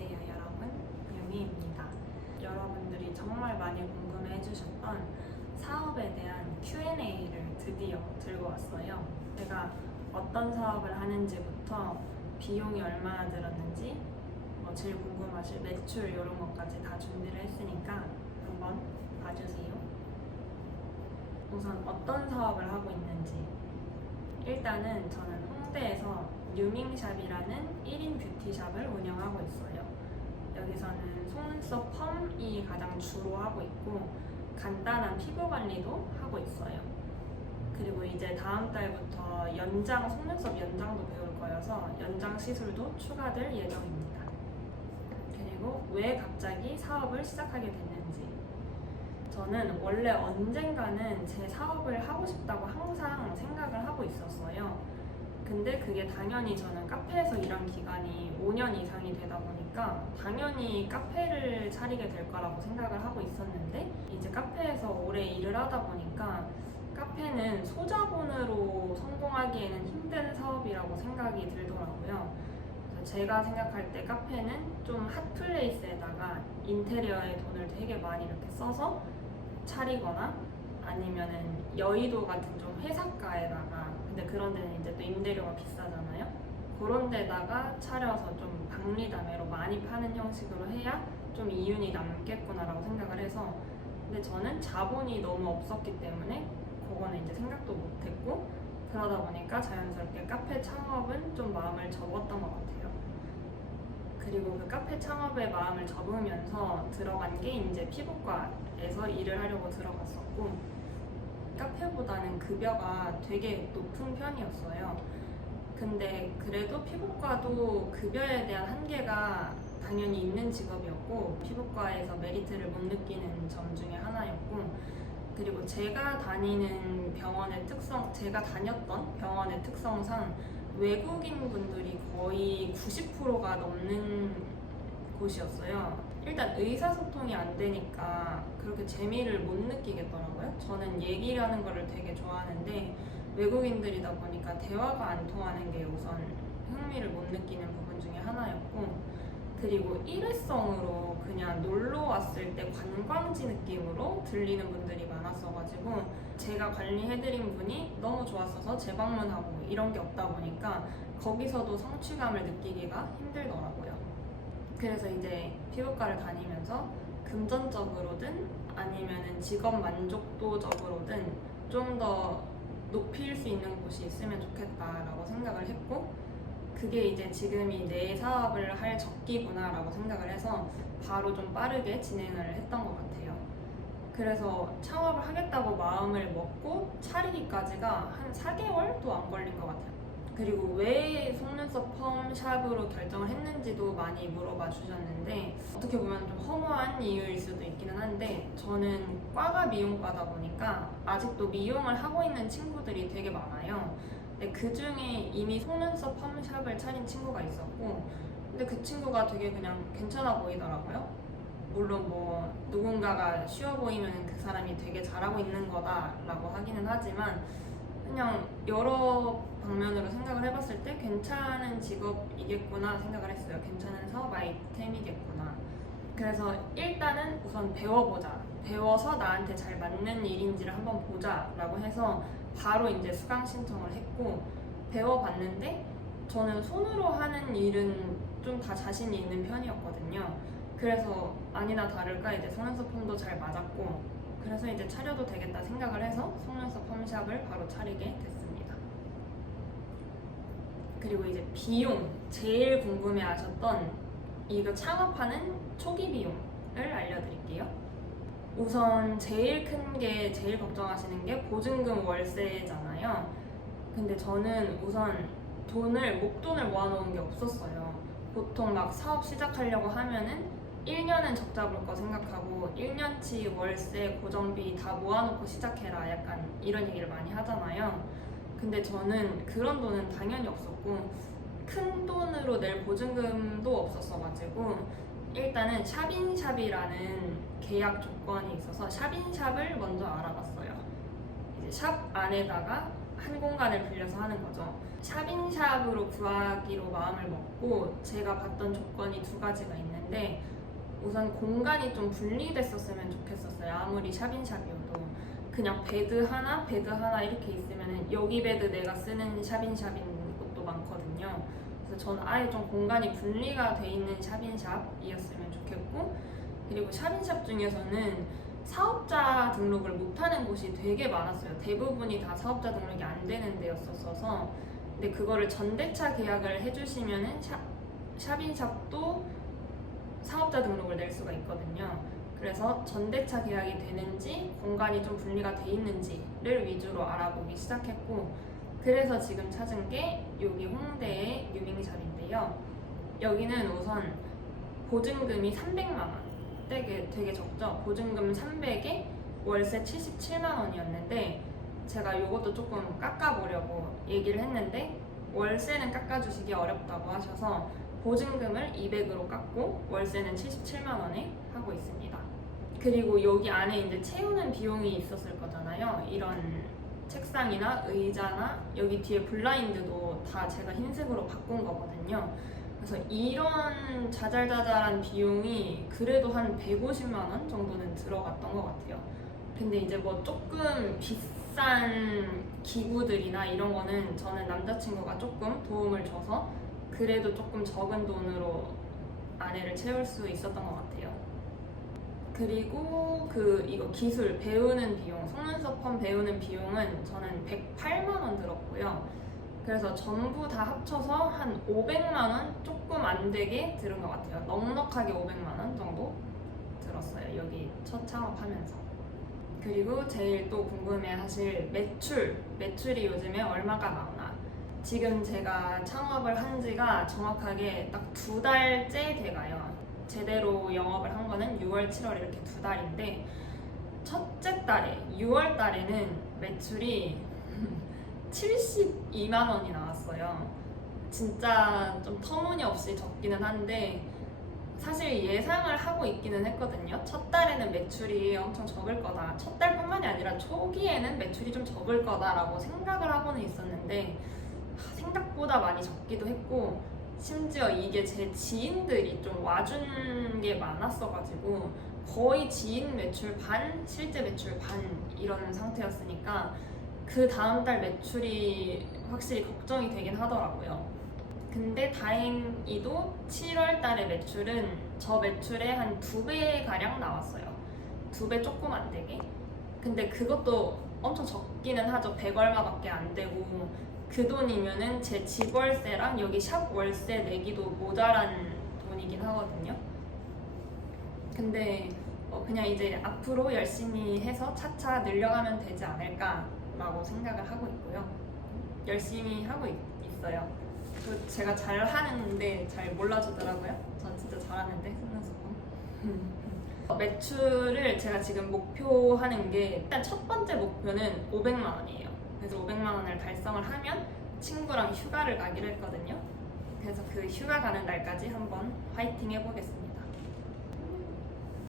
안녕하세요 여러분, 유미입니다. 여러분들이 정말 많이 궁금해 해주셨던 사업에 대한 Q&A를 드디어 들고 왔어요. 제가 어떤 사업을 하는지부터 비용이 얼마나 들었는지, 제일 궁금하실 매출 이런 것까지 다 준비를 했으니까 한번 봐주세요. 우선 어떤 사업을 하고 있는지, 일단은 저는 홍대에서 뉴밍샵이라는 1인 뷰티샵을 운영하고 있어요. 여기서는 속눈썹 펌이 가장 주로 하고 있고 간단한 피부 관리도 하고 있어요. 그리고 이제 다음 달부터 속눈썹 연장도 배울 거여서 연장 시술도 추가될 예정입니다. 그리고 왜 갑자기 사업을 시작하게 됐는지, 저는 원래 언젠가는 제 사업을 하고 싶다고 항상 생각을 하고 있었어요. 근데 그게 당연히 저는 카페에서 일한 기간이 5년 이상이 되다 보니까 당연히 카페를 차리게 될 거라고 생각을 하고 있었는데, 이제 카페에서 오래 일을 하다 보니까 카페는 소자본으로 성공하기에는 힘든 사업이라고 생각이 들더라고요. 그래서 제가 생각할 때 카페는 좀 핫플레이스에다가 인테리어에 돈을 되게 많이 이렇게 써서 차리거나 아니면은 여의도 같은 좀 회사가에다가, 근데 그런 데는 이제 또 임대료가 비싸잖아요. 그런 데다가 차려서 좀 박리담회로 많이 파는 형식으로 해야 좀 이윤이 남겠구나라고 생각을 해서, 근데 저는 자본이 너무 없었기 때문에 그거는 이제 생각도 못했고, 그러다 보니까 자연스럽게 카페 창업은 좀 마음을 접었던 것 같아요. 그리고 그 카페 창업에 마음을 접으면서 들어간 게 이제 피부과에서 일을 하려고 들어갔었고, 카페보다는 급여가 되게 높은 편이었어요. 근데 그래도 피부과도 급여에 대한 한계가 당연히 있는 직업이었고, 피부과에서 메리트를 못 느끼는 점 중에 하나였고, 그리고 제가 다녔던 병원의 특성상 외국인 분들이 거의 90%가 넘는 곳이었어요. 일단 의사소통이 안 되니까 그렇게 재미를 못 느끼겠더라고요. 저는 얘기라는 거를 되게 좋아하는데 외국인들이다 보니까 대화가 안 통하는 게 우선 흥미를 못 느끼는 부분 중에 하나였고, 그리고 일회성으로 그냥 놀러 왔을 때 관광지 느낌으로 들리는 분들이 많았어가지고 제가 관리해드린 분이 너무 좋았어서 재방문하고 이런 게 없다 보니까 거기서도 성취감을 느끼기가 힘들더라고요. 그래서 이제 피부과를 다니면서 금전적으로든 아니면은 직업 만족도적으로든 좀 더 높일 수 있는 곳이 있으면 좋겠다라고 생각을 했고, 그게 이제 지금이 내 사업을 할 적기구나라고 생각을 해서 바로 좀 빠르게 진행을 했던 것 같아요. 그래서 창업을 하겠다고 마음을 먹고 차리기까지가 한 4개월도 안 걸린 것 같아요. 그리고 왜 속눈썹 펌샵으로 결정을 했는지도 많이 물어봐 주셨는데, 어떻게 보면 좀 허무한 이유일 수도 있기는 한데, 저는 과가 미용과다 보니까 아직도 미용을 하고 있는 친구들이 되게 많아요. 근데 그 중에 이미 속눈썹 펌샵을 차린 친구가 있었고, 근데 그 친구가 되게 그냥 괜찮아 보이더라고요. 물론 뭐 누군가가 쉬워 보이면 그 사람이 되게 잘하고 있는 거다라고 하기는 하지만, 그냥 여러 방면으로 생각을 해봤을 때 괜찮은 직업이겠구나 생각을 했어요. 괜찮은 사업 아이템이겠구나. 그래서 일단은 우선 배워보자. 배워서 나한테 잘 맞는 일인지를 한번 보자 라고 해서 바로 이제 수강 신청을 했고, 배워봤는데 저는 손으로 하는 일은 좀 다 자신이 있는 편이었거든요. 그래서 아니나 다를까 이제 속눈썹 펌도 잘 맞았고, 그래서 이제 차려도 되겠다 생각을 해서 속눈썹 펌샵을 바로 차리게 됐습니다. 그리고 이제 비용, 제일 궁금해 하셨던 이거 창업하는 초기 비용을 알려드릴게요. 우선 제일 걱정하시는 게 보증금 월세잖아요. 근데 저는 우선 목돈을 모아놓은 게 없었어요. 보통 막 사업 시작하려고 하면은 1년은 적자 볼 거 생각하고 1년치 월세, 고정비 다 모아놓고 시작해라, 약간 이런 얘기를 많이 하잖아요. 근데 저는 그런 돈은 당연히 없었고 큰 돈으로 낼 보증금도 없었어가지고 일단은 샵인샵이라는 계약 조건이 있어서 샵인샵을 먼저 알아봤어요. 이제 샵 안에다가 한 공간을 빌려서 하는 거죠. 샵인샵으로 구하기로 마음을 먹고 제가 봤던 조건이 두 가지가 있는데, 우선 공간이 좀 분리됐었으면 좋겠었어요. 아무리 샵인샵이어도 그냥 베드 하나 이렇게 있으면 여기 베드 내가 쓰는 샵인샵인 곳도 많거든요. 그래서 저는 아예 좀 공간이 분리가 돼 있는 샵인샵이었으면 좋겠고, 그리고 샵인샵 중에서는 사업자 등록을 못하는 곳이 되게 많았어요. 대부분이 다 사업자 등록이 안 되는 데였었어서. 근데 그거를 전대차 계약을 해주시면은 샵인샵도 사업자 등록을 낼 수가 있거든요. 그래서 전대차 계약이 되는지 공간이 좀 분리가 돼 있는지를 위주로 알아보기 시작했고, 그래서 지금 찾은 게 여기 홍대의 유밍샵인데요. 여기는 우선 보증금이 300만 원, 되게 적죠. 보증금 300에 월세 77만 원이었는데 제가 이것도 조금 깎아보려고 얘기를 했는데 월세는 깎아주시기 어렵다고 하셔서 보증금을 200으로 깎고 월세는 77만 원에 하고 있습니다. 그리고 여기 안에 이제 채우는 비용이 있었을 거잖아요. 이런 책상이나 의자나 여기 뒤에 블라인드도 다 제가 흰색으로 바꾼 거거든요. 그래서 이런 자잘자잘한 비용이 그래도 한 150만 원 정도는 들어갔던 것 같아요. 근데 이제 뭐 조금 비싼 기구들이나 이런 거는 저는 남자친구가 조금 도움을 줘서 그래도 조금 적은 돈으로 안에를 채울 수 있었던 것 같아요. 그리고 이거 기술 배우는 비용, 속눈썹 펌 배우는 비용은 저는 108만 원 들었고요. 그래서 전부 다 합쳐서 한 500만 원 조금 안 되게 들은 것 같아요. 넉넉하게 500만 원 정도 들었어요. 여기 첫 창업하면서. 그리고 제일 또 궁금해하실 매출이 요즘에 얼마가 나오나. 지금 제가 창업을 한 지가 정확하게 딱 2달째 돼가요. 제대로 영업을 한 거는 6월, 7월 이렇게 2달인데 첫째 달에 6월 달에는 매출이 72만 원이 나왔어요. 진짜 좀 터무니없이 적기는 한데 사실 예상을 하고 있기는 했거든요. 첫 달에는 매출이 엄청 적을 거다. 첫 달뿐만이 아니라 초기에는 매출이 좀 적을 거다라고 생각을 하고는 있었는데 생각보다 많이 적기도 했고, 심지어 이게 제 지인들이 좀 와준 게 많았어가지고 거의 지인 매출 반, 실제 매출 반 이런 상태였으니까 그 다음 달 매출이 확실히 걱정이 되긴 하더라고요. 근데 다행히도 7월 달의 매출은 저 매출의 한 2배 가량 나왔어요. 2배 조금 안 되게. 근데 그것도 엄청 적기는 하죠. 100 얼마밖에 안 되고 그 돈이면은 제 집 월세랑 여기 샵 월세 내기도 모자란 돈이긴 하거든요. 근데 그냥 이제 앞으로 열심히 해서 차차 늘려가면 되지 않을까라고 생각을 하고 있고요. 열심히 하고 있어요. 제가 잘 하는데 잘 몰라주더라고요. 전 진짜 잘하는데 속눈썹. 매출을 제가 지금 목표하는 게 일단 첫 번째 목표는 500만 원이에요. 그래서 500만 원을 달성을 하면 친구랑 휴가를 가기로 했거든요. 그래서 그 휴가 가는 날까지 한번 화이팅 해보겠습니다.